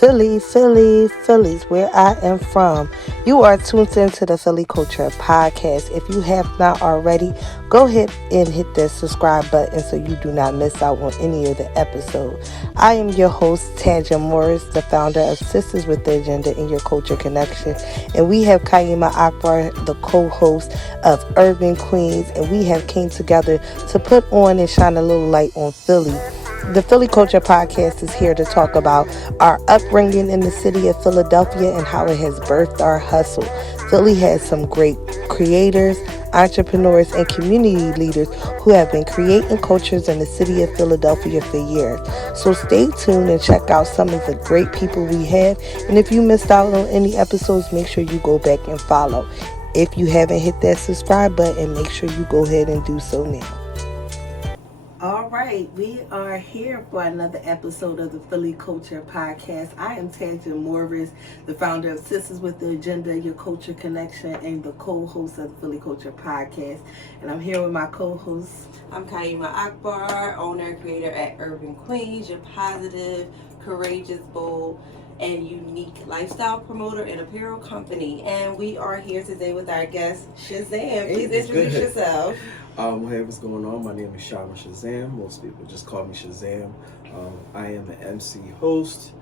Philly's where I am from. You are tuned into the Philly Culture Podcast. If you have not already, go ahead and hit that subscribe button so you do not miss out on any of the episodes. I am your host, Tanja Morris, the founder of Sisters with the Agenda in Your Culture Connection. And we have Kaima Akbar, the co-host of Urban Queens. And we have came together to put on and shine a little light on Philly. The Philly Culture Podcast is here to talk about our upbringing in the city of Philadelphia and how it has birthed our hustle. Philly has some great creators, entrepreneurs, and community leaders who have been creating cultures in the city of Philadelphia for years. So stay tuned and check out some of the great people we have. And if you missed out on any episodes, make sure you go back and follow. If you haven't hit that subscribe button, make sure you go ahead and do so now. All right, we are here for another episode of the Philly Culture Podcast. I am Tanja Morris, the founder of Sisters with the Agenda, Your Culture Connection, and the co-host of the Philly Culture Podcast. And I'm here with my co-host. I'm Kaima Akbar, owner and creator at Urban Queens, your positive, courageous, bold, and unique lifestyle promoter and apparel company. And we are here today with our guest, Shaazam. Please introduce yourself. Hey, what's going on? My name is Shaazam. Most people just call me Shaazam. I am the MC host,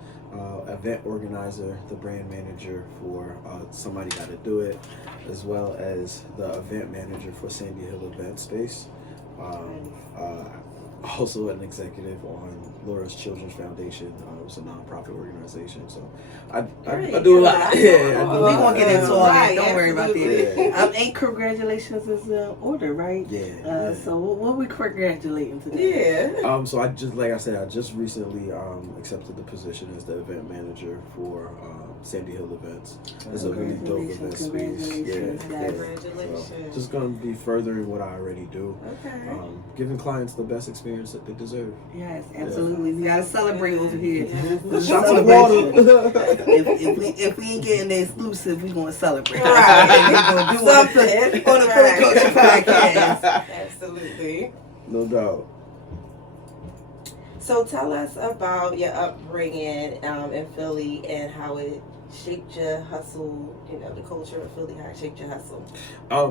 event organizer, the brand manager for Somebody Gotta Do It, as well as the event manager for Sandy Hill Event Space. Also an executive on Laura's Children's Foundation. It's a nonprofit organization, so I do a lot. Yeah, we're going to get into all that. Don't worry about that. Yeah. And congratulations is in order, right? Yeah. So what we congratulating today? Yeah. So I just recently accepted the position as the event manager for Sandy Hill Events. It's a really dope event space. Congratulations. So just gonna be furthering what I already do. Okay. Giving clients the best experience that they deserve. Yes, absolutely. We gotta celebrate over here. Yeah. Shot for the water. if we ain't getting the exclusive, we gonna celebrate. Right. We're gonna do something on the Philly Culture Podcast. Absolutely. No doubt. So tell us about your upbringing in Philly and how it shaped your hustle, the culture of Philly, how it shaped your hustle.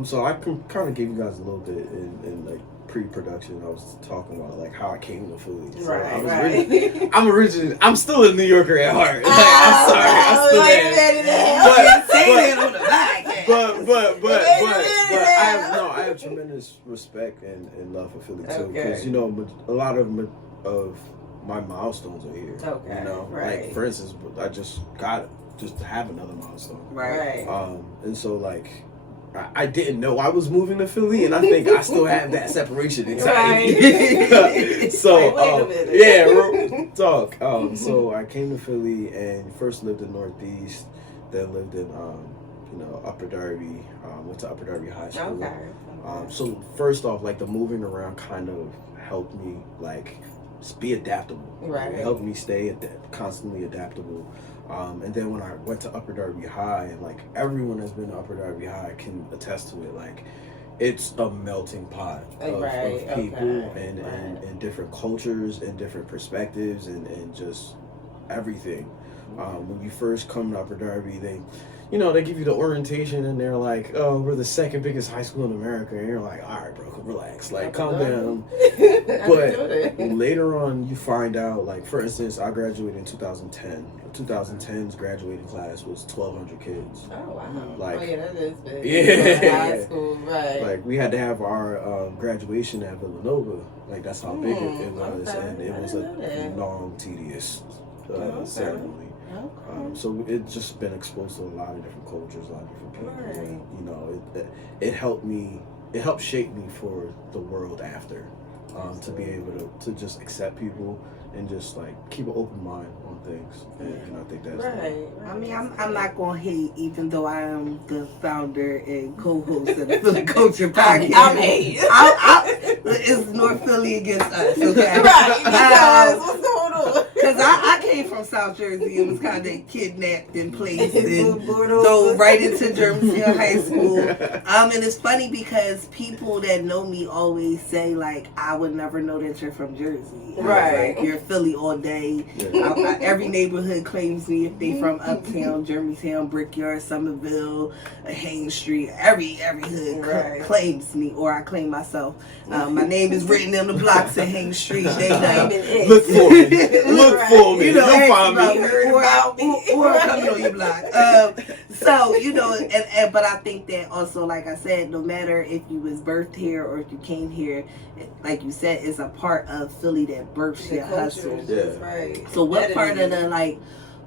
So I can kind of give you guys a little bit in like pre-production. I was talking about like how I came to Philly. So Right. I'm still a New Yorker at heart. Like, I'm sorry, I'm still but I have tremendous respect and love for Philly too, because a lot of my milestones are here. Okay, right. Like for instance, I just to have another milestone. Right. And so like I didn't know I was moving to Philly, and I think I still have that separation anxiety. Right. So wait a minute. real talk. So I came to Philly and first lived in Northeast, then lived in Upper Darby. Went to Upper Darby High School. Okay. So first off, like the moving around kind of helped me like be adaptable. Right. It helped me stay constantly adaptable. And then when I went to Upper Darby High, and like everyone that's been to Upper Darby High can attest to it, like it's a melting pot of people and different cultures and different perspectives and just everything. When you first come to Upper Darby, they give you the orientation and they're like, oh, we're the second biggest high school in America. And you're like, all right, bro, relax, like calm down. But later on, you find out, like, for instance, I graduated in 2010. 2010's graduating class was 1,200 kids. Oh, wow. Like, that is big. Yeah. High school, right. Like, we had to have our graduation at Villanova. Like, that's how big it was. Okay. And it was a long, tedious ceremony. Okay. So it's just been exposed to a lot of different cultures, a lot of different people. Right. And, it helped me. It helped shape me for the world after, to be able to just accept people and just like keep an open mind on things. And I think that's right. I mean, I'm not gonna hate, even though I am the founder and co-host of the Philly Culture Podcast. I'm hating. It's North Philly against us, okay? Right. Because what's going on? Because I came from South Jersey and was kind of kidnapped and placed and thrown right into Germantown High School. And it's funny because people that know me always say, like, I would never know that you're from Jersey. Right. Like, you're Philly all day. Every neighborhood claims me if they from Uptown, Germantown, Brickyard, Somerville, Haynes Street. Every hood claims me, or I claim myself. My name is written on the blocks at Haynes Street. They look for me. Look for me. You know, you'll find me. Or come on your block. So, you know, and but I think that also, like I said, no matter if you was birthed here or if you came here, like you said, it's a part of Philly that births your hustle. Right. So what part of the, like,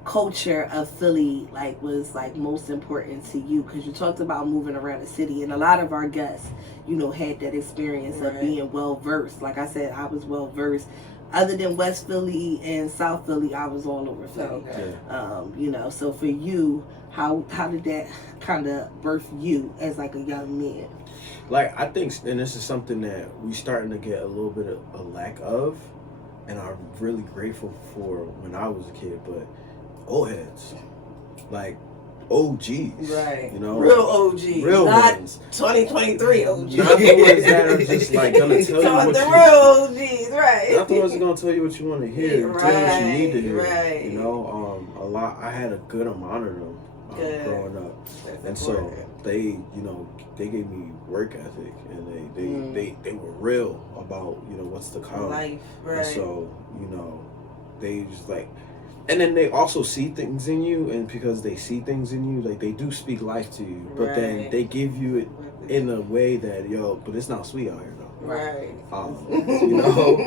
culture of Philly, like, was, like, most important to you? Because you talked about moving around the city, and a lot of our guests, you know, had that experience of being well versed. Like I said, I was well versed. Other than West Philly and South Philly, I was all over Philly. You know, so for you, how did that kind of birth you as, like, a young man? Like, I think, and this is something that we starting to get a little bit of a lack of, and I'm really grateful for when I was a kid, but old heads, like OGs, right? You know, real OGs, real not ones. 2023 OGs, not the ones that are just like gonna tell you what the you, real OGs, right? Not the ones that gonna tell you what you want to hear, right, tell you what you need to hear. Right. You know, a lot. I had a good amount of them growing up, and so they, you know, they gave me work ethic, and they were real about, you know, what's to come. Life, right? And so, you know, they just like. And then they also see things in you, and because they see things in you, like, they do speak life to you, but then they give you it in a way that, but it's not sweet out here though. Right. You know,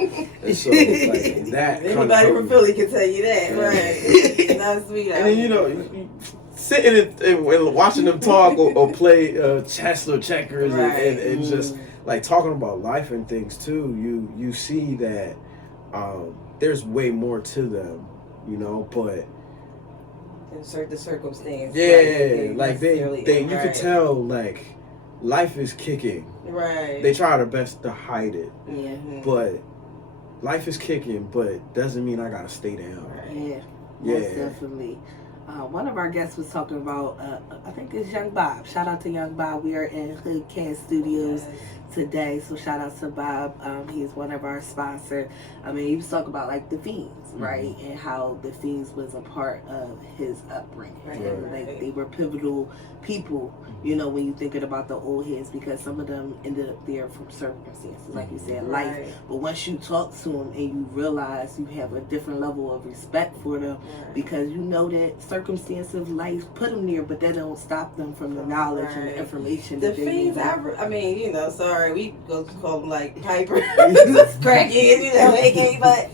and so, like, that. Anybody from Philly can tell you that, right? It's not sweet out here. And then, you know, you sitting and watching them talk or play chess or checkers, and just like talking about life and things too. You see that there's way more to them. You know, but insert the circumstance. Like they you could tell, like, life is kicking. Right. They try their best to hide it. Yeah. But life is kicking, but doesn't mean I gotta stay down. Right. Most definitely. One of our guests was talking about, I think it's Young Bob. Shout out to Young Bob. We are in Hoodcast Studios today, so shout out to Bob. He's one of our sponsors. I mean, he was talking about, like, the Fiends, right? And how the Fiends was a part of his upbringing. Like, they were pivotal people, you know, when you're thinking about the old heads, because some of them ended up there from circumstances, like you said, life. But once you talk to them and you realize you have a different level of respect for them, because you know that circumstance of life put them there, but that don't stop them from the knowledge and the information. The that they Fiends, need. I mean, you know, sorry, we go to call them, like, Piper, crackheads, you know, AK, but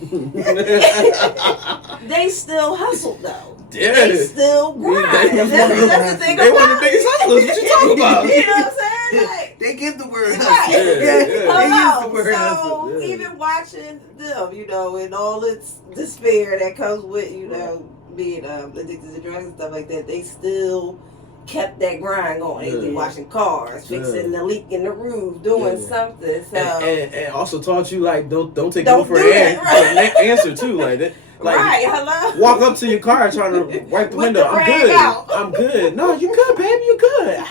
they still hustle though. Yeah. They still grind. That's the thing. They one of the biggest hustlers. What you talking about? You know what I'm saying? Like, they give the word hustle. Hustle. So even watching them, you know, and all its despair that comes with, you know, being addicted to drugs and stuff like that, they still kept that grind going. They were washing cars, fixing the leak in the roof, doing something. So and also taught you, like, don't take no for an answer too, like that. Like, hello. Walk up to your car trying to wipe the window. I'm good. I'm good. No, you good, baby. You good.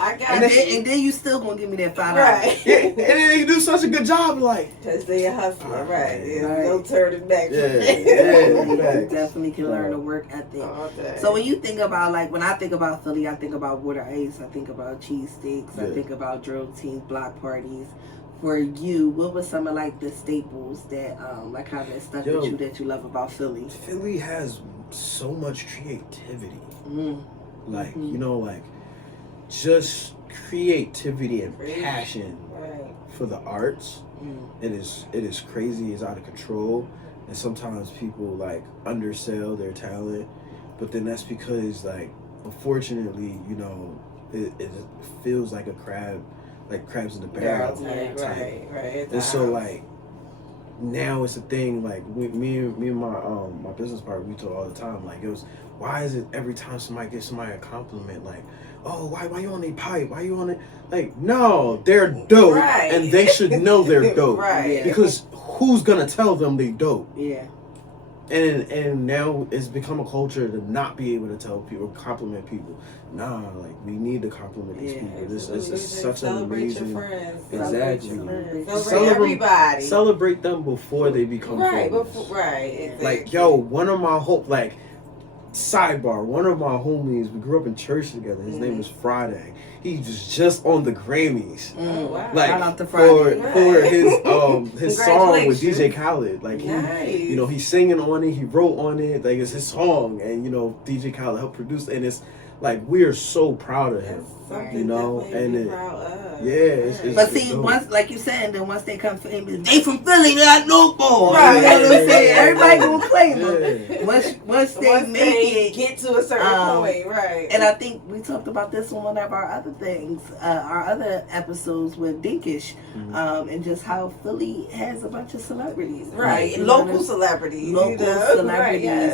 I got and then you still gonna give me that $5. Right. And then you do such a good job, like. Because they a hustler, right. No turning back. You definitely can learn to work ethic. So when you think about, like, when I think about Philly, I think about water ice, I think about cheesesteaks, I think about drill teams, block parties. For you, what was some of, like, the staples that like kind of stuck with you that you love about Philly? Philly has so much creativity. Like, you know, like, just creativity and passion for the arts. It is crazy. It's out of control, and sometimes people, like, undersell their talent, but then that's because, like, unfortunately, you know, it feels like a crab. Like crabs in the barrel. Right. And so, like, now it's a thing. Like, me and my business partner, we talk all the time. Like, it was, why is it every time somebody gives somebody a compliment, like, oh, why you on a pipe? Why you on it? Like, no, they're dope, and they should know they're dope. Because who's gonna tell them they dope? And now it's become a culture to not be able to tell people, compliment people. Nah, like we need to compliment these people. This is such an amazing. Exactly. Celebrate everybody. Celebrate them before they become famous. Exactly. Like yo, one of my sidebar, one of my homies, we grew up in church together. His name was Friday. He was just on the Grammys. Wow. Like shout out to Friday. for his song with DJ Khaled. Like nice. he's singing on it, he wrote on it, like it's his song, and DJ Khaled helped produce it, and it's like we are so proud of him. And it's but see, once, like you said, and then once they come famous, they from Philly, they got no more. Right. You know what I'm saying? Everybody gonna claim them. Once they make it, get to a certain point, right? And I think we talked about this on one of our other things, our other episodes with Dinkish, and just how Philly has a bunch of celebrities, right? Local celebrities,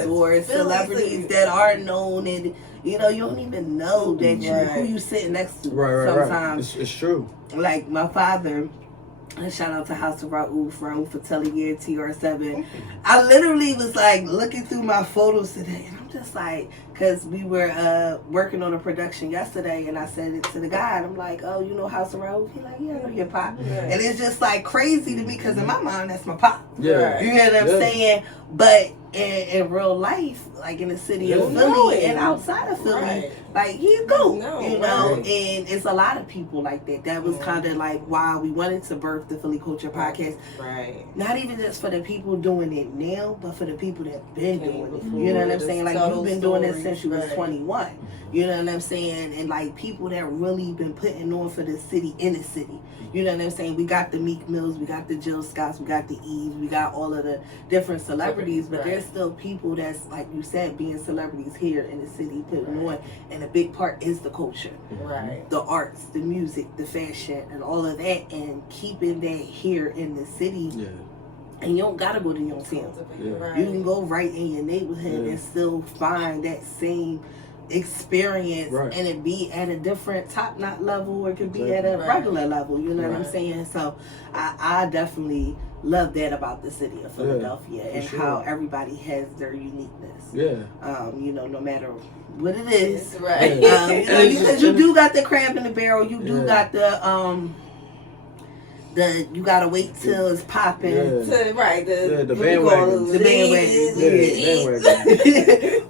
or celebrities that are known and. You don't even know that who you sitting next to. Sometimes it's true. Like my father, shout out to House of Raouf from Fatelier TR7. I literally was like looking through my photos today, and I'm just like, because we were working on a production yesterday, and I said it to the guy, and I'm like, oh, you know House of Raouf? He's like, yeah, I know your pop. And it's just like crazy to me because in my mind that's my pop. Yeah, you know what I'm saying? But in real life, like in the city of Philly and outside of Philly, like he's cool, and it's a lot of people like that. That was kind of like why we wanted to birth the Philly Culture Podcast. Right. Not even just for the people doing it now, but for the people that been doing it. You know what I'm saying? Like you've been doing it since you was 21. You know what I'm saying? And like people that really been putting on for the city in the city. You know what I'm saying? We got the Meek Mills, we got the Jill Scotts, we got the Eves, we got all of the different celebrities, but there's still people that's, like you said, being celebrities here in the city, putting on, and a big part is the culture. Right. The arts, the music, the fashion, and all of that, and keeping that here in the city. Yeah. And you don't gotta go to your town. Yeah. You can go right in your neighborhood and still find that same experience and it be at a different top knot level or it could be at a regular level, you know what I'm saying? So I definitely love that about the city of Philadelphia and how everybody has their uniqueness. No matter what it is. Because you do got the crab in the barrel, you do got the you gotta wait till it's popping. The bandwagon.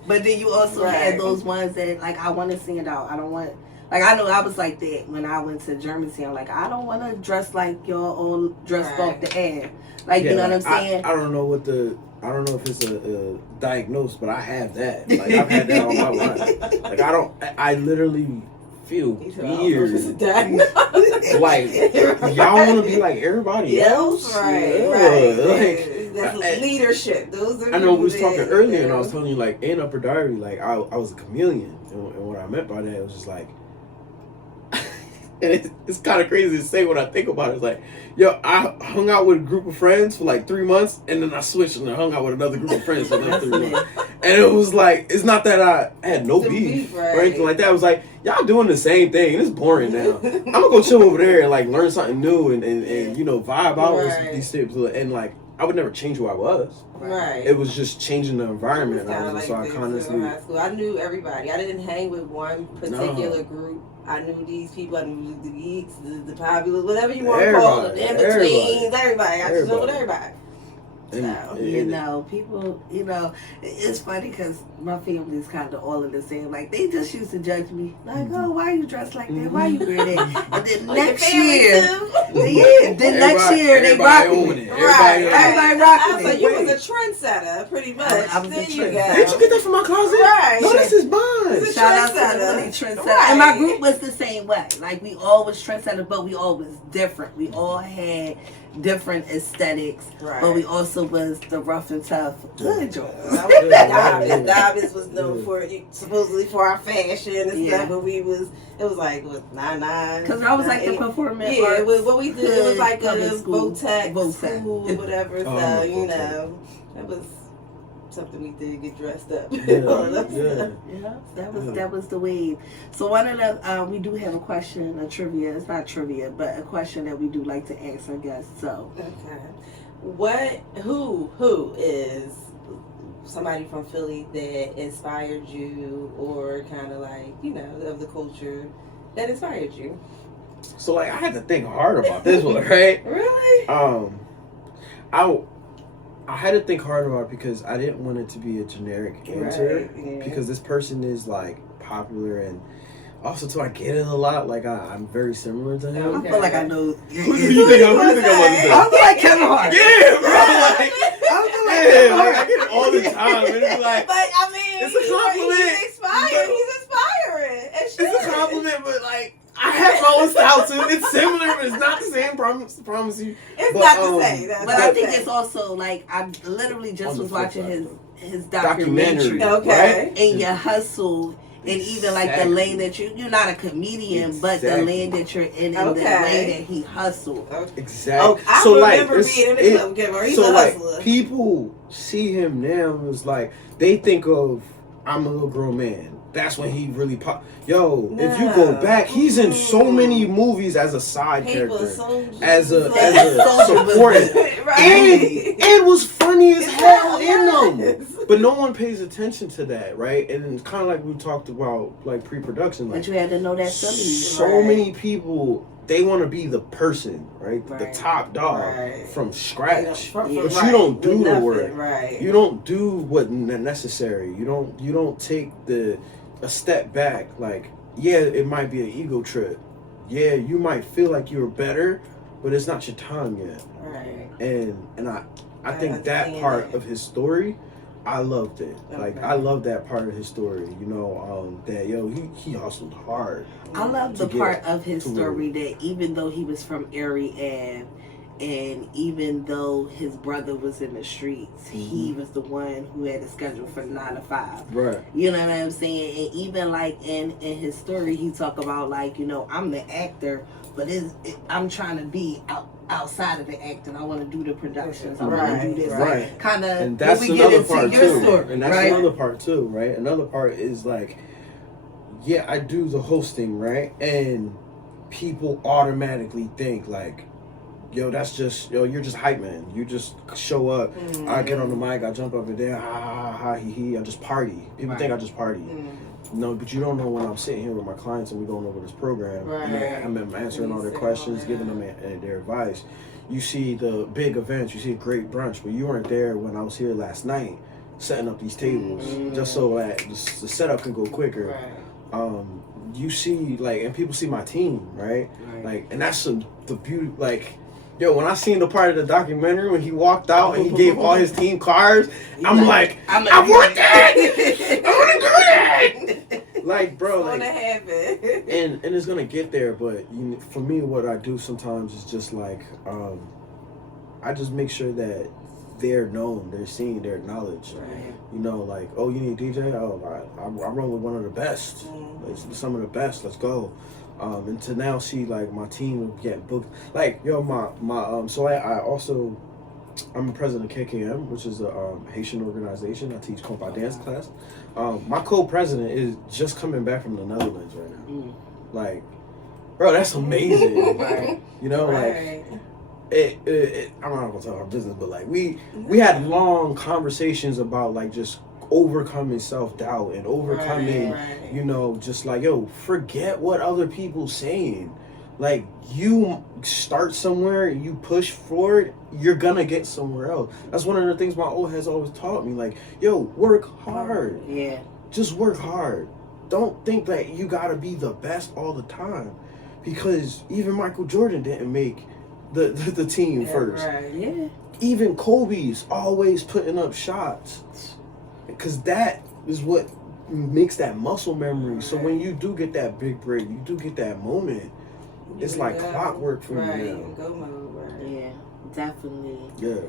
But then you also had those ones that like I want to stand out. I don't want I know I was like that when I went to Germantown. Like I don't want to dress like y'all all dressed off the air. Like you know what I'm saying? I don't know if it's a diagnose, but I have that. Like I've had that all my life. Like I literally feel weird. Like y'all want to be like everybody else, right? That's leadership. Those are. I know we was talking earlier, and I was telling you like in Upper Darby, like I was a chameleon, and what I meant by that was just like, and it's kind of crazy to say when I think about it. It's like, yo, I hung out with a group of friends for like 3 months, and then I switched and I hung out with another group of friends for another 3 months. And it was like, it's not that I had no beef or anything like that. It was like, y'all doing the same thing. It's boring now. I'm gonna go chill over there and like learn something new and vibe out with these tips. And like, I would never change who I was. Right. It was just changing the environment. So I honestly, high school. I knew everybody. I didn't hang with one particular group. I knew these people. I knew the geeks, the popular, whatever you want to call them, the in-betweens, everybody. I just know with everybody. People, it's funny because my family's kind of all in the same. Like, they just used to judge me. Like, oh, why you dressed like that? Why you wear that? And then next year, next year, they rocking it. Everybody rocking it. So you was a trendsetter, pretty much. I was a trendsetter. Did you get that from my closet? Right. No, this is mine. Shout out to the trendsetter. Right. And my group was the same way. Like, we all was trendsetters, but we all was different. We all had different aesthetics, but we also was the rough and tough good joints. Dobbins was known for supposedly for our fashion and stuff, but it was like 9-9. Because I was like the performance. Yeah, it was what we did. It was like a Votech school, whatever. So that was something we did, get dressed up. That was the wave. So one of the we do have a question, a trivia. It's not trivia, but a question that we do like to ask our guests. So who is somebody from Philly that inspired you, or kind of like, you know, of the culture that inspired you? So like I had to think hard about this one, right? Really? I had to think hard about it because I didn't want it to be a generic answer, because this person is like popular, and also too I get it a lot. Like I'm very similar to him. I feel like I know. Who do you think I'm about to say? I feel like Kevin Hart. Yeah, bro. Like, I feel like like I get it all the time. And it's like, but I mean, it's a compliment. He's inspiring. It's a compliment, but like I have my own style too. It's similar, but it's not the same. Promise you. It's not the same. But I think it's also like I literally just was watching his documentary. Okay. Right? And your hustle. And even like the lane that you're not a comedian, but the lane that you're in and the way that he hustled. Exactly. I so remember like, being in the club giver. He's so a like hustler. people see him now as like they think of I'm a little grown man. That's when he really pop. Yo, if you go back, he's in so many movies as a side character, as a supporting, right. and was funny as hell in them. But no one pays attention to that, right? And it's kind of like we talked about, like pre-production. Like, but you had to know that so many people, they want to be the person, right? The top dog from scratch. But you don't do the work. Right. You don't do what necessary. You don't take a step back. Like, yeah, it might be an ego trip. Yeah, you might feel like you're better, but it's not your time yet. Right. And I think that part of his story, I loved it. Like I love that part of his story. You know, that he hustled hard. I love the part of his story that even though he was from Erie Ave, and even though his brother was in the streets, he was the one who had a schedule for 9 to 5. Right. You know what I'm saying? And even like in his story, he talk about like, you know, I'm the actor, but I'm trying to be outside of the acting. I want to do the productions. I want to do this. Right. Like, kind of. And that's another part too. And that's another part too, right? Another part is like, yeah, I do the hosting, right? And people automatically think like, yo, that's just, you're just hype man. You just show up. I get on the mic, I jump up and down, ha ha ha, he, I just party. People think I just party. No, but you don't know when I'm sitting here with my clients and we're going over this program. And I'm answering all their questions, giving them their advice. You see the big events, you see a great brunch, but you weren't there when I was here last night setting up these tables, just so that the setup can go quicker. You see, like, and people see my team, right? Like, and that's the beauty, like, yo, when I seen the part of the documentary when he walked out and he gave all his team cards, I'm like, I want that! I want to do that! Like, bro, it's gonna happen. and it's gonna get there, but for me, what I do sometimes is just like, I just make sure that they're known, they're seen, they're acknowledged. You know, like, oh, you need a DJ? Oh, I run with one of the best. Some of the best. Let's go. And to now see like my team get booked, like yo, my so I'm a president of KKM, which is a Haitian organization. I teach compa dance class. My co-president is just coming back from the Netherlands right now. Like, bro, that's amazing. You know, like I'm not gonna tell our business, but like we had long conversations about like just overcoming self-doubt and overcoming you know, just like, yo, forget what other people saying. Like, you start somewhere, you push forward, you're gonna get somewhere else. That's one of the things my old has always taught me. Like, yo, work hard. Just work hard. Don't think that you gotta be the best all the time, because even Michael Jordan didn't make the team first. Even Kobe's always putting up shots, because that is what makes that muscle memory. So when you do get that big break, you do get that moment, it's like clockwork for you now. Go mode, Definitely. Yeah.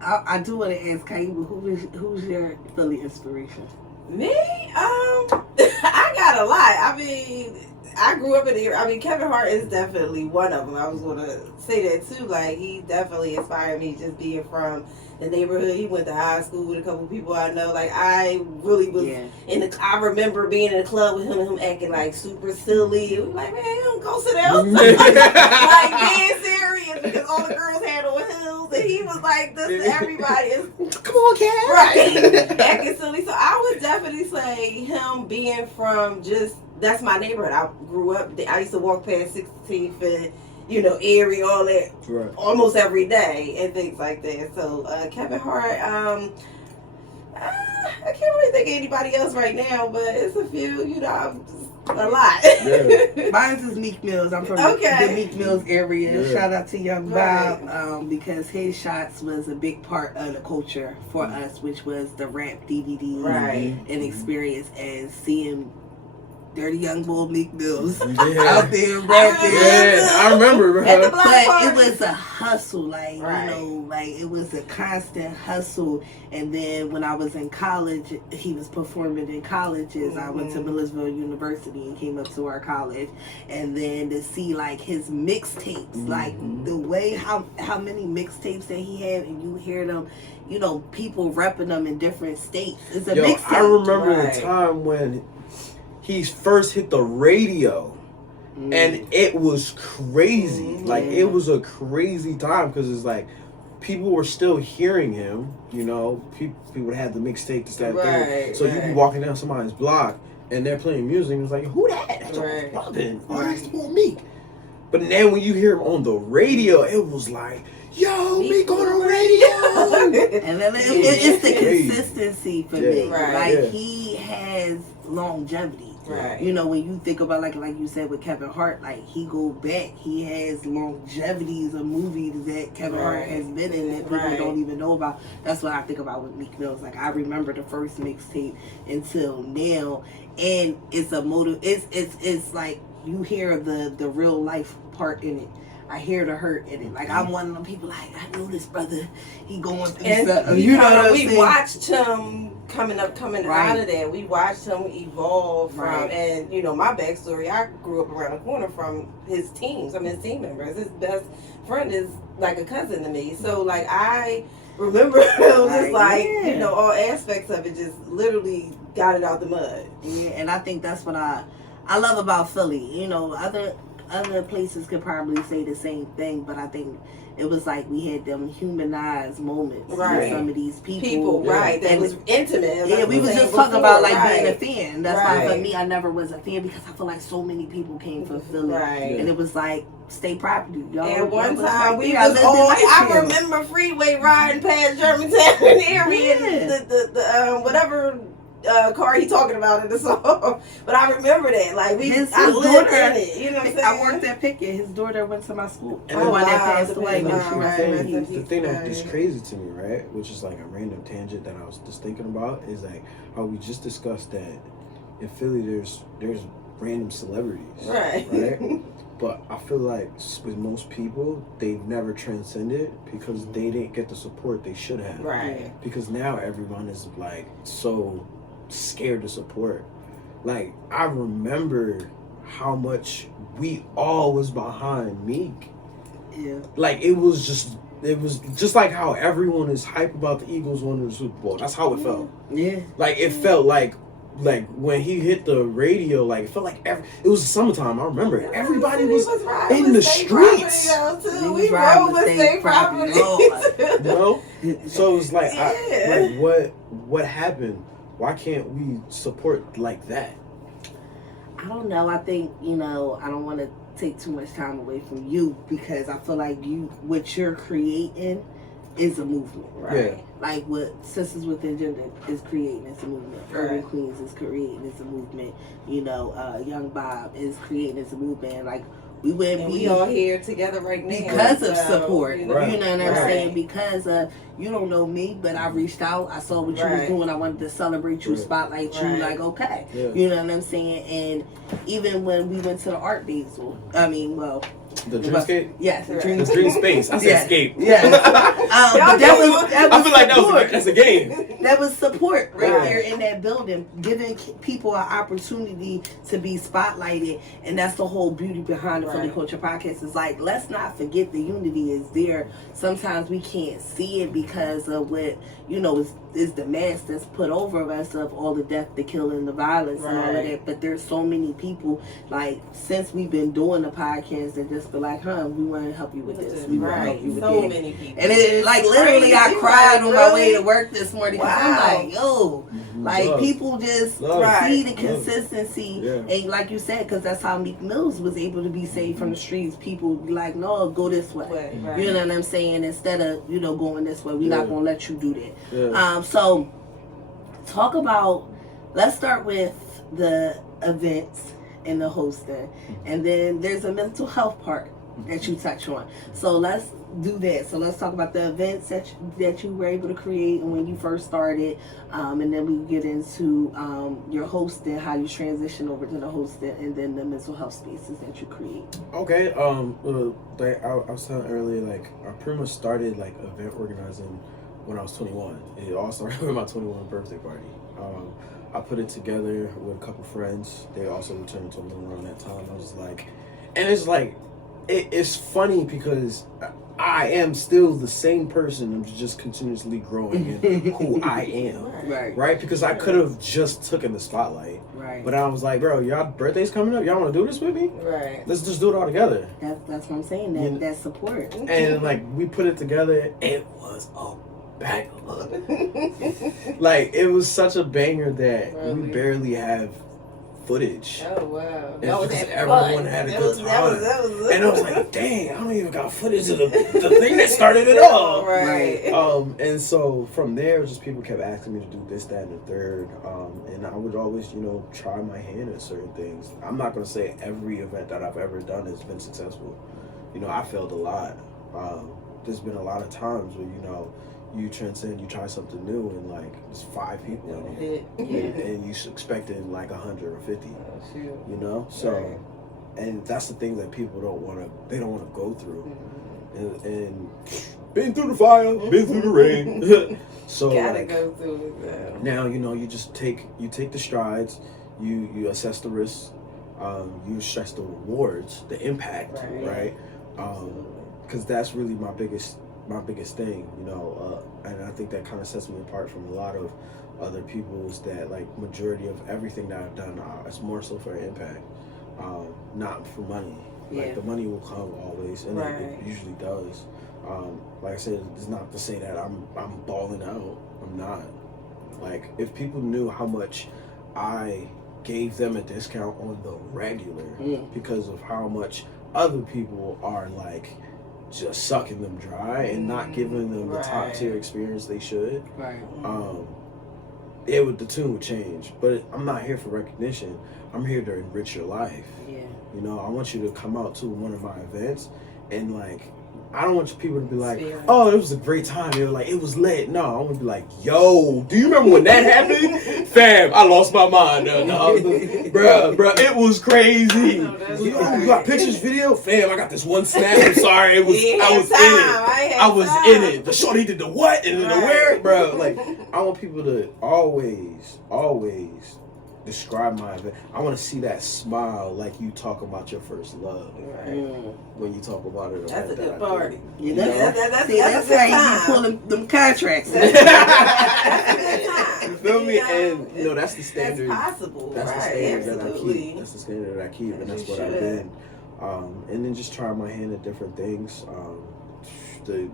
I do want to ask Kaiba, who's your Philly inspiration? Me? I got a lot. I mean, I grew up in the, I mean, Kevin Hart is definitely one of them. I was going to say that too. Like, he definitely inspired me just being from the neighborhood. He went to high school with a couple people I know. Like, I really was I remember being in a club with him and him acting like super silly. We were like, man, don't go sit down. Like, being serious. pants because all the girls had on heels, and he was like, "This everybody is come on, cat, right, acting silly." So I would definitely say him being from that's my neighborhood. I grew up. I used to walk past 16th and Erie, all that, almost every day and things like that. So Kevin Hart. I can't really think of anybody else right now, but it's a few. A lot. Yeah. Mine is Meek Mills. I'm from the Meek Mills area. Yeah. Shout out to Young Bob because his shots was a big part of the culture for us, which was the rap DVDs and experience, and seeing Dirty Young Bull Meek Mills out there rapping. Yeah, I remember. But it was a hustle, like it was a constant hustle. And then when I was in college, he was performing in colleges. I went to Millersville University and came up to our college, and then to see like his mixtapes, like the way how many mixtapes that he had, and you hear them, people repping them in different states. It's a mixtape. I remember the time when he first hit the radio, and it was crazy. Like, it was a crazy time because it's like people were still hearing him. People had the mixtape, this, that, thing. So you'd be walking down somebody's block and they're playing music, and it's like, who that? That's bumping. Oh, that's Meek. But then when you hear him on the radio, it was like, yo, Meek on the radio. And then it's the consistency for me. Like, he has longevity. Right. When you think about like you said with Kevin Hart, like he go back, he has longevities of movies that Kevin Hart has been in that people don't even know about. That's what I think about with Meek Mills. Like, I remember the first mixtape until now, and it's a motive. It's like you hear the real life part in it. I hear the hurt in it. Like, I'm one of them people, like, I know this brother, he going through stuff. We watched him coming out of that. We watched him evolve from, and my backstory, I grew up around the corner from his teams. His team members. His best friend is like a cousin to me. So, like, I remember just like, all aspects of it, just literally got it out the mud. Yeah, and I think that's what I love about Philly. Other places could probably say the same thing, but I think it was like we had them humanized moments with some of these people. That was intimate. Yeah, we was just talking about like being a fan. That's why for me, I never was a fan because I feel like so many people came from Philly, and it was like state property. And one time we was I remember freeway riding past Germantown area, and the whatever car he talking about in the song, but I remember that. Like, I lived in it. You know what I'm saying? I worked at Pickett. His daughter went to my school. And the one that passed away. The thing that is crazy to me, right, which is like a random tangent that I was just thinking about, is like how we just discussed that in Philly there's random celebrities, right? But I feel like with most people, they've never transcended because they didn't get the support they should have. Right. Because now everyone is like so scared to support. Like, I remember how much we all was behind Meek. Yeah. Like, it was just like how everyone is hype about the Eagles winning the Super Bowl. That's how it felt. Yeah. Like, it felt like when he hit the radio, like, it felt like it was summertime. I remember everybody was in the streets. We rode with state property. So it was like, what happened? Why can't we support like that? I don't know. I think, I don't want to take too much time away from you because I feel like what you're creating is a movement, right? Yeah. Like what Sisters with Agenda is creating is a movement. Urban Queens is creating is a movement. Young Bob is creating is a movement. Like, we all here together right now because of support. You know what I'm saying? Because you don't know me, but I reached out. I saw what you was doing. I wanted to celebrate you, spotlight you. Like, okay, you know what I'm saying? And even when we went to the art basel, the Dreamscape? Yes, the Dream Space. I said escape. Yes. But that was I feel like that's a game. That was support right there in that building, giving people an opportunity to be spotlighted, and that's the whole beauty behind the Philly Culture Podcast. Is like, let's not forget the unity is there. Sometimes we can't see it because of what is the mask that's put over us of all the death, the killing, the violence, and all of that. But there's so many people, like, since we've been doing the podcast, that just be like, we want to help you with this. We want to help you with so that. Many people. And it, like, literally, I cried on my way to work this morning because I'm like, yo, like, people just see the consistency. And like you said, because that's how Meek Mills was able to be saved from the streets. People be like, no, go this way. You know what I'm saying? Instead of, going this way, we're not going to let you do that. So talk about, let's start with the events and the hosting, and then there's a mental health part that you touch on. So let's do that. So let's talk about the events that you were able to create and when you first started, and then we get into your hosting, how you transition over to the hosting, and then the mental health spaces that you create. Okay. Like I was telling earlier, like I pretty much started like event organizing when I was 21. It all started with my 21 birthday party. I put it together with a couple friends. They also returned to me around that time. I was like, and it's like, it's funny because I am still the same person. I'm just continuously growing in who I am. Right? Because I could have just taken the spotlight. But I was like, bro, y'all birthday's coming up. Y'all want to do this with me? Let's just do it all together. That's what I'm saying. That support. And like we put it together. It was a banger. Like it was such a banger that we barely have footage. Oh wow! And because everyone had a good time, and I was like, "Dang, I don't even got footage of the thing that started it all." And so from there, just people kept asking me to do this, that, and the third. And I would always, try my hand at certain things. I'm not gonna say every event that I've ever done has been successful. I failed a lot. There's been a lot of times where you transcend, you try something new, and like there's 5 people in here, and you expecting like 150. So, and that's the thing that people don't want to go through, and been through the fire, been through the rain. So gotta go through it. Now you just take the strides, you assess the risks, you stress the rewards, the impact, right? Because that's really my biggest thing, and I think that kind of sets me apart from a lot of other people's that like majority of everything that I've done, it's more so for impact, not for money. Like the money will come always, and it usually does. Like I said, it's not to say that I'm balling out. I'm not. Like if people knew how much I gave them a discount on the regular because of how much other people are like just sucking them dry and not giving them the top tier experience they should. The tune would change. But I'm not here for recognition. I'm here to enrich your life. I want you to come out to one of my events and like I don't want people to be like, oh, it was a great time. They were like, it was lit. No, I want to be like, yo, do you remember when that happened? Fam, I lost my mind. Bruh, it was crazy. You got pictures, video? Fam, I got this one snap. I'm sorry. I was in it. The shorty did the what and the where? Bro, like, I want people to always describe my event. I want to see that smile like you talk about your first love. When you talk about it. That's a good party. That's how you pull them contracts. You feel me? And that's the standard. That's possible. That's the standard that I keep. That's the standard that I keep, and that's what I've been. And then just try my hand at different things. The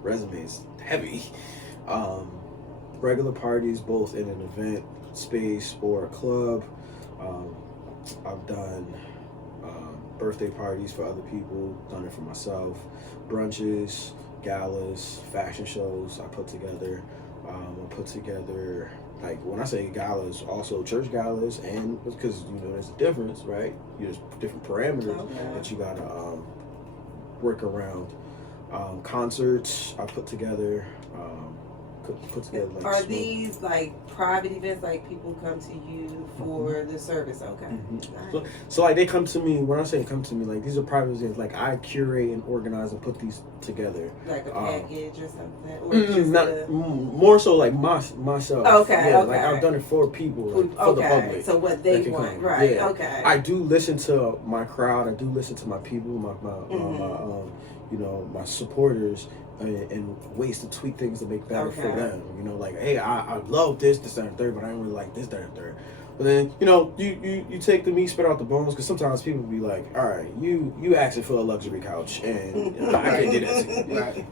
resume is heavy. Regular parties, both in an event space or a club. I've done birthday parties for other people, done it for myself, brunches, galas, fashion shows I put together. Like when I say galas, also church galas, and because there's a difference, right? There's different parameters that you gotta work around. Concerts I put together. Like are these like private events, like people come to you for the service? So like they come to me. When I say come to me, like these are private events. Like I curate and organize and put these together, like a package or something, or more so like myself. Like I've done it for people, like, for the public. So what they want, right? Okay. I do listen to my crowd. I do listen to my people, my supporters. and ways to tweak things to make better for them. You know, like, hey, I love this, that, and third, but I don't really like this, that, and third. But then, you know, you take the meat, spit out the bones, because sometimes people be like, all right, you asking for a luxury couch, and I can't get that to you. Right.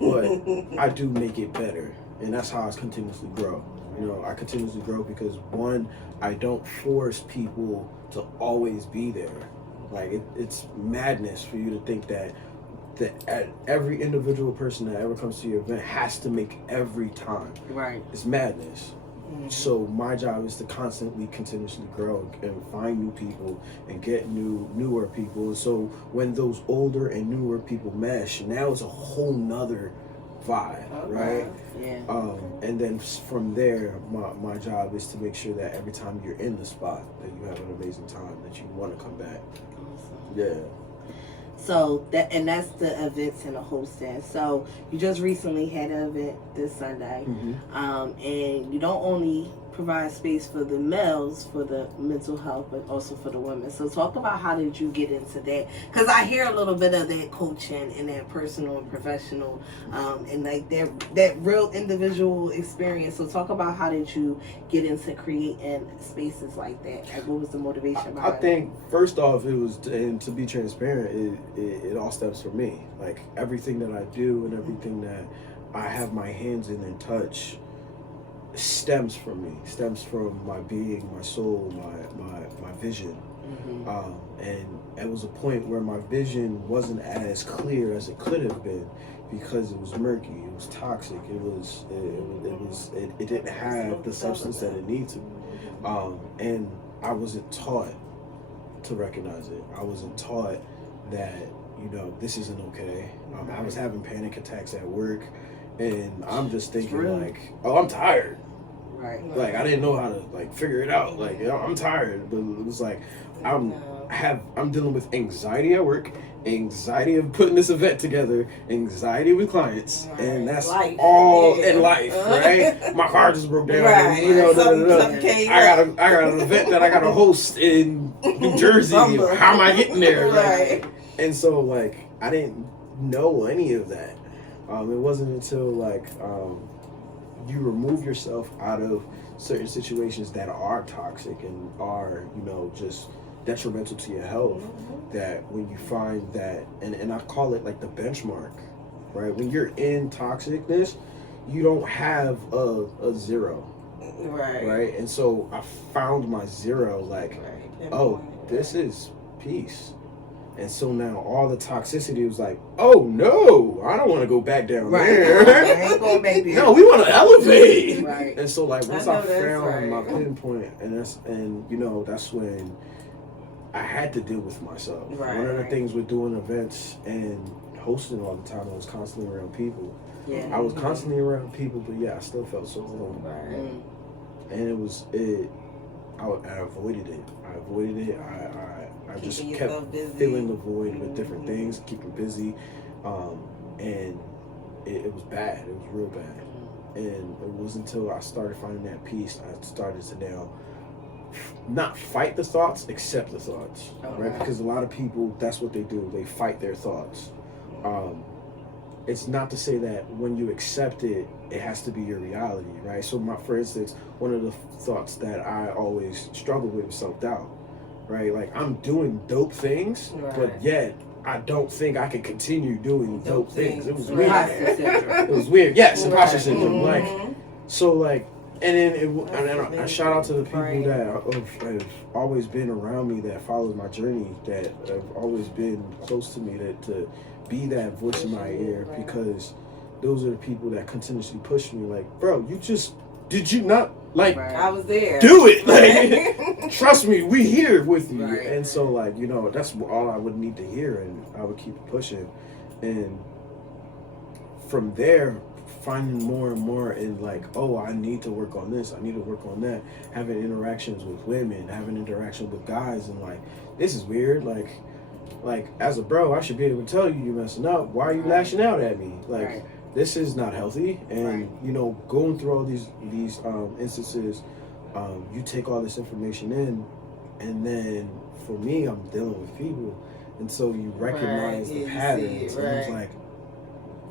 But I do make it better, and that's how I continuously grow. You know, I continuously grow because, one, I don't force people to always be there. Like, it's madness for you to think that every individual person that ever comes to your event has to make every time. Right. It's madness. Mm-hmm. So my job is to continuously grow and find new people and get newer people. And so when those older and newer people mesh, now it's a whole nother vibe, right? Yeah. And then from there, my job is to make sure that every time you're in the spot, that you have an amazing time, that you want to come back. Awesome. Yeah. So that's the events and the hosting. So you just recently had an event this Sunday, and you don't only provide space for the males for the mental health, but also for the women. So talk about how did you get into that? Because I hear a little bit of that coaching and that personal and professional, and like that real individual experience. So talk about how did you get into creating spaces like that? Like, what was the motivation behind it? I think first off, it was, and to be transparent, it all stems from me. Like everything that I do and everything that I have my hands in and touch stems from me, stems from my being, my soul, my vision. And it was a point where my vision wasn't as clear as it could have been because it was murky, it was toxic, it didn't have the substance that it needed to. And I wasn't taught to recognize it. I wasn't taught that, you know, this isn't okay. I was having panic attacks at work, and I'm just thinking like, oh, I'm tired. Right. Like I didn't know how to like figure it out. Like, you know, I'm tired, but it was like I'm dealing with anxiety at work, anxiety of putting this event together, anxiety with clients, and that's life. All in life, right? My car just broke down. Right. You know, I got an event that I got to host in New Jersey. How am I getting there? Right. Like, and so like I didn't know any of that. It wasn't until like you remove yourself out of certain situations that are toxic and are, you know, just detrimental to your health, that when you find that, and I call it like the benchmark, right? When you're in toxicness, you don't have a zero, right? And so I found my zero, like, oh, this is peace. And so now all the toxicity was like, oh no, I don't want to go back down there. I ain't going back there. No, we want to elevate. Right. And so like once I found my pinpoint, and you know, that's when I had to deal with myself. Right. One of the things with doing events and hosting all the time, I was constantly around people. Yeah. I was constantly around people, but yeah, I still felt so alone. Right. And I avoided it. I just kept filling the void with different things, keeping busy, and it was bad. It was real bad. And it wasn't until I started finding that peace, I started to now not fight the thoughts, accept the thoughts, right? Because a lot of people, that's what they do. They fight their thoughts. It's not to say that when you accept it, it has to be your reality, right? So for instance, one of the thoughts that I always struggle with is self-doubt, right? Like I'm doing dope things, but yet I don't think I can continue doing dope things. It was weird. It was weird. Yes, imposter syndrome. Like, so like, and then I shout out to the people that have always been around me, that followed my journey, that have always been close to me, to be that voice in my ear, because those are the people that continuously push me. Like, bro, did you not like? I was there. Do it, like, trust me, we here with you. Right. And so, like, you know, that's all I would need to hear, and I would keep pushing, and from there, finding more and more in like, oh, I need to work on this, I need to work on that, having interactions with women, having interactions with guys, and like, this is weird, like as a bro, I should be able to tell you you're messing up. Why are you lashing out at me? Like, this is not healthy. And you know, going through all these instances, you take all this information in, and then for me, I'm dealing with people, and so you recognize the patterns, and it's like,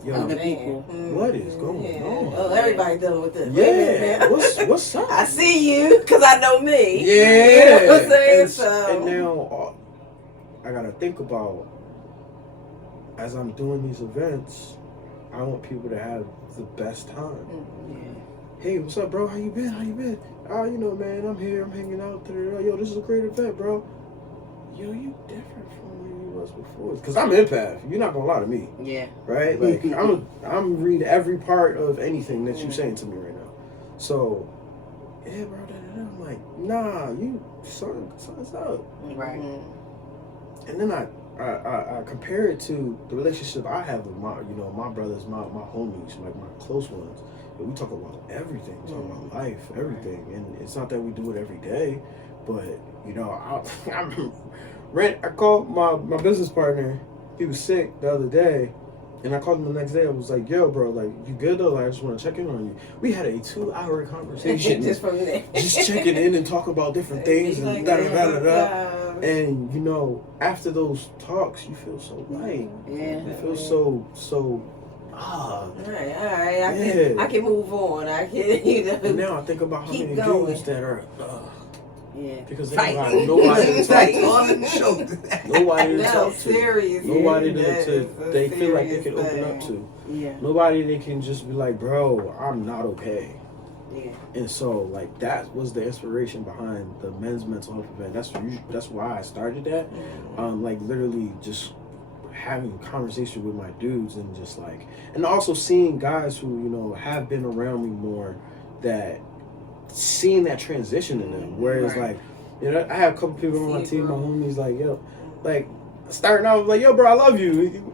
other people. What is going on? Oh, everybody dealing with this. Yeah. What's up? I see you because I know me. Yeah. You know what I'm saying? And now I gotta think about, as I'm doing these events, I want people to have the best time. Hey, what's up, bro? How you been? Oh, you know, man, I'm here. I'm hanging out. Yo, this is a great event, bro. Yo, you different from where you was before. Because I'm empath. You're not gonna lie to me. Yeah. Right? Like, I'm reading every part of anything that you're saying to me right now. So, yeah, bro. I'm like, nah, you something's up. Right. And then I compare it to the relationship I have with my brothers, my homies, like my close ones. And we talk about everything, we talk about life, everything. And it's not that we do it every day, but I called my business partner. He was sick the other day, and I called him the next day. I was like, yo, bro, like, you good though? Like, I just want to check in on you. We had a 2-hour conversation. Just from there. Just checking in and talk about different things and da-da-da-da-da. And, after those talks, you feel so light. Yeah. You feel so all right. I can move on. I can, And now I think about how many dudes that are, because they don't got nobody to talk to. Nobody to talk to. Serious. Nobody they feel like they can open up to. Yeah. Nobody they can just be like, bro, I'm not okay. Yeah. And so, like, that was the inspiration behind the men's mental health event. That's why I started that. Like, literally just having conversation with my dudes and just like, and also seeing guys who have been around me more, that seeing that transition in them. Whereas like, I have a couple people on my team, my homies, like, yo, like starting out like, yo, bro, I love you.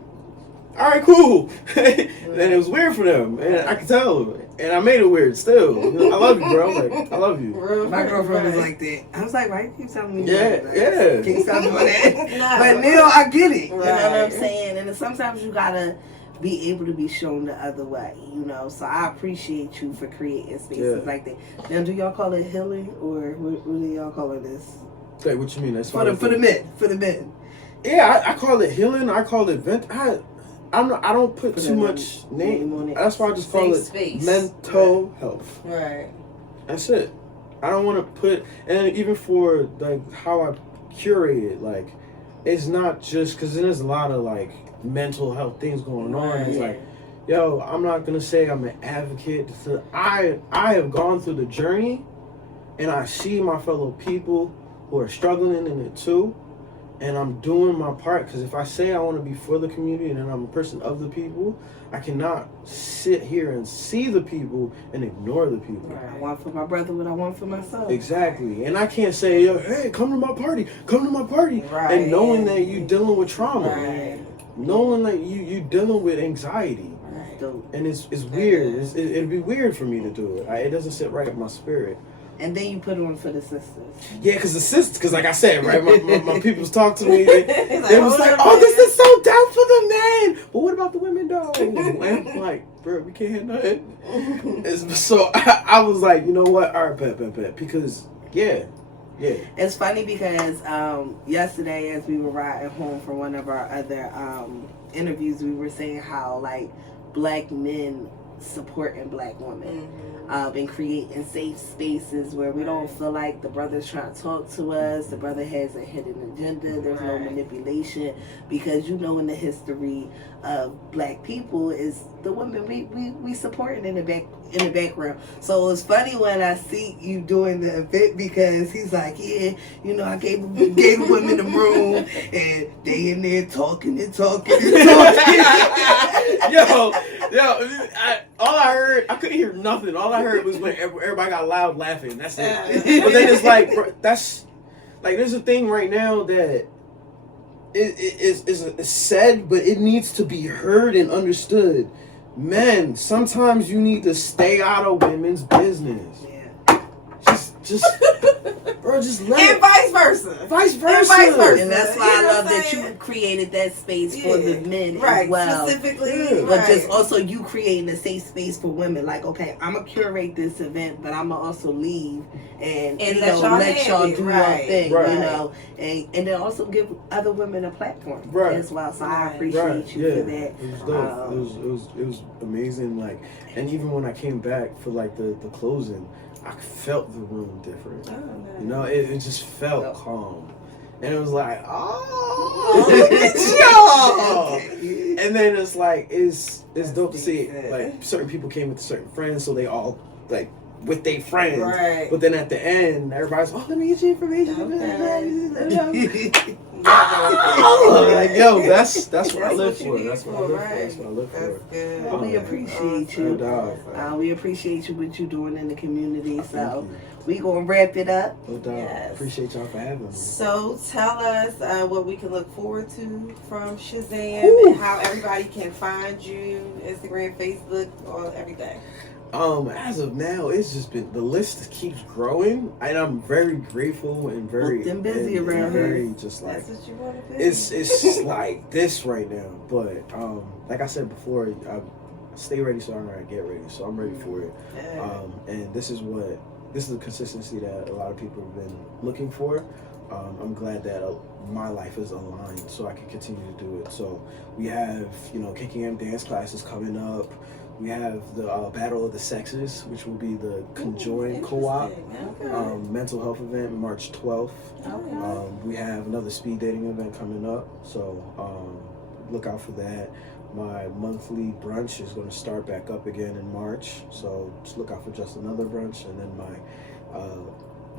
All right, cool. And it was weird for them, and I could tell. And I made it weird still. I love you, bro. Like, I love you. My girlfriend was like that. I was like, why you keep telling me that? Yeah. Can't stop doing that. But now I get it. You know what I'm saying? And sometimes you gotta be able to be shown the other way, So I appreciate you for creating spaces like that. Now, do y'all call it healing, or what do y'all call it this? Hey, what you mean? That's for the men. Yeah, I call it healing. I call it vent. I don't put too much name on it. That's why I just call it mental health. Right. That's it. I don't want to put, and even for like how I curate it, like, it's not just because there's a lot of like mental health things going on. It's like, yo, I'm not gonna say I'm an advocate. I have gone through the journey, and I see my fellow people who are struggling in it too. And I'm doing my part, because if I say I want to be for the community and I'm a person of the people, I cannot sit here and see the people and ignore the people. Right. I want for my brother what I want for myself. Exactly. And I can't say, hey, come to my party. Right. And knowing that you're dealing with trauma. Right. Knowing that you're dealing with anxiety. Right. And it's weird. It'd be weird for me to do it. It doesn't sit right with my spirit. And then you put it on for the sisters. Yeah, because like I said, right, my people's talk to me. They was like, oh, this is so dope for the men. But what about the women, though? And I'm like, bro, we can't hear nothing. So I was like, you know what? All right, bet. Because, yeah. It's funny because yesterday, as we were riding home from one of our other interviews, we were saying how, like, black men supporting black women. And creating safe spaces where we don't feel like the brother's trying to talk to us, the brother has a hidden agenda, there's no manipulation, because in the history of black people is the women we supporting in the background. So it's funny when I see you doing the event, because he's like, I gave the women the room and they in there talking. All I heard, I couldn't hear nothing. All I heard was when everybody got loud laughing. That's it. But then it's like, bro, that's like, there's a thing right now that is said, but it needs to be heard and understood. Men, sometimes you need to stay out of women's business. Just bro, just let and vice versa. vice versa. And that's why I love that you created that space for the men as well. Specifically. But just also you creating a safe space for women. Like, okay, I'm going to curate this event, but I'm going to also leave and you know, let y'all do your thing, you know. And then also give other women a platform as well. So I appreciate you for that. It was dope. It was amazing. Like, and even when I came back for like the closing, I felt the room different. You know, it just felt calm. And it was like, and then it's like, it's dope to see, like, certain people came with certain friends, so they all, like, with their friends. But then at the end, everybody's, let me get your information. Like, yo, that's what I live for. That's what I live for. We appreciate you. We appreciate you, what you're doing in the community. So we gonna wrap it up. No doubt. Appreciate y'all for having me. So tell us what we can look forward to from Shaazam and how everybody can find you, Instagram, Facebook, all everything. As of now, it's just been, the list keeps growing, and I'm very grateful and very busy around very just like, that's what you want to do. It's like this right now. But like I said before, I stay ready so I get ready. So I'm ready for it. And this is the consistency that a lot of people have been looking for. I'm glad that my life is aligned so I can continue to do it. So we have, KKM dance classes coming up. We have the Battle of the Sexes, which will be the conjoined co-op mental health event, March 12th. We have another speed dating event coming up, so look out for that. My monthly brunch is going to start back up again in March, so just look out for just another brunch. And then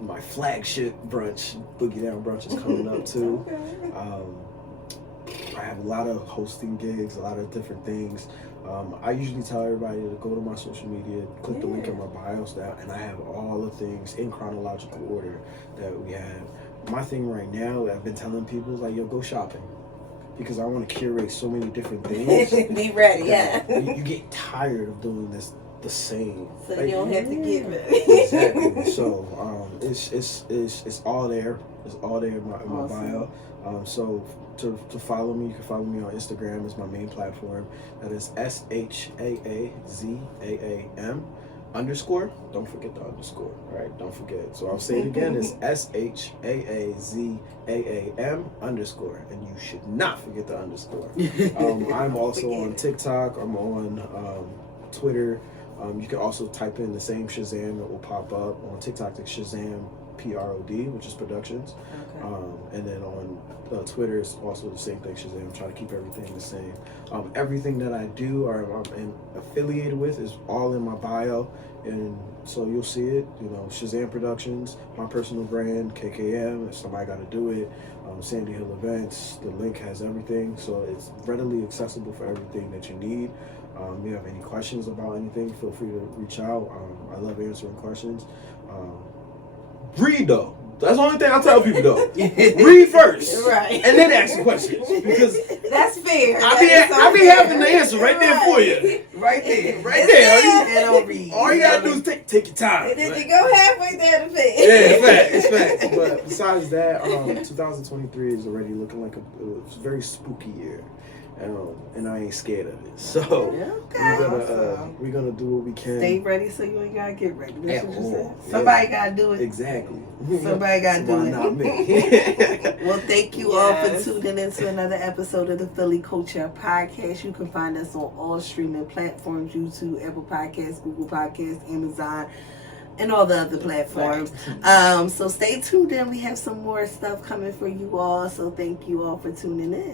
my flagship brunch, Boogie Down Brunch, is coming up too. I have a lot of hosting gigs, a lot of different things. I usually tell everybody to go to my social media, click the link in my bio, and I have all the things in chronological order that we have. My thing right now, I've been telling people, is like, yo, go shopping. Because I want to curate so many different things. Be ready, You get tired of doing this the same. So like, you don't have to give it. Exactly. So it's all there. It's all there in my bio. So to follow me, you can follow me on Instagram. It's my main platform. That is SHAAZAAM _. Don't forget the underscore. All right, don't forget. So I'll say it again. It's SHAAZAAM _, and you should not forget the underscore. I'm also on TikTok. I'm on Twitter. You can also type in the same Shaazam, it will pop up. On TikTok, it's Shaazam PROD, which is productions. And then on Twitter, it's also the same thing, Shaazam. I'm trying to keep everything the same. Everything that I do or I'm affiliated with is all in my bio, and so you'll see it. Shaazam Productions, my personal brand, KKM. If somebody got to do it, Sandy Hill Events. The link has everything, so it's readily accessible for everything that you need. If you have any questions about anything, feel free to reach out. I love answering questions. Read though. That's the only thing I tell people though. Read first, and then ask the questions, because that's fair. I be having the answer right there for you. Right there. All you gotta do is take your time. And then you go halfway there to finish. It's facts. But besides that, 2023 is already looking like a very spooky year. And I ain't scared of it. So we're gonna do what we can. Stay ready so you ain't gotta get ready. That's what you said. Somebody gotta do it. Exactly. Somebody gotta do it. Not me. Well, thank you all for tuning into another episode of the Philly Culture Podcast. You can find us on all streaming platforms: YouTube, Apple Podcasts, Google Podcasts, Amazon, and all the other platforms. So stay tuned in. We have some more stuff coming for you all. So thank you all for tuning in.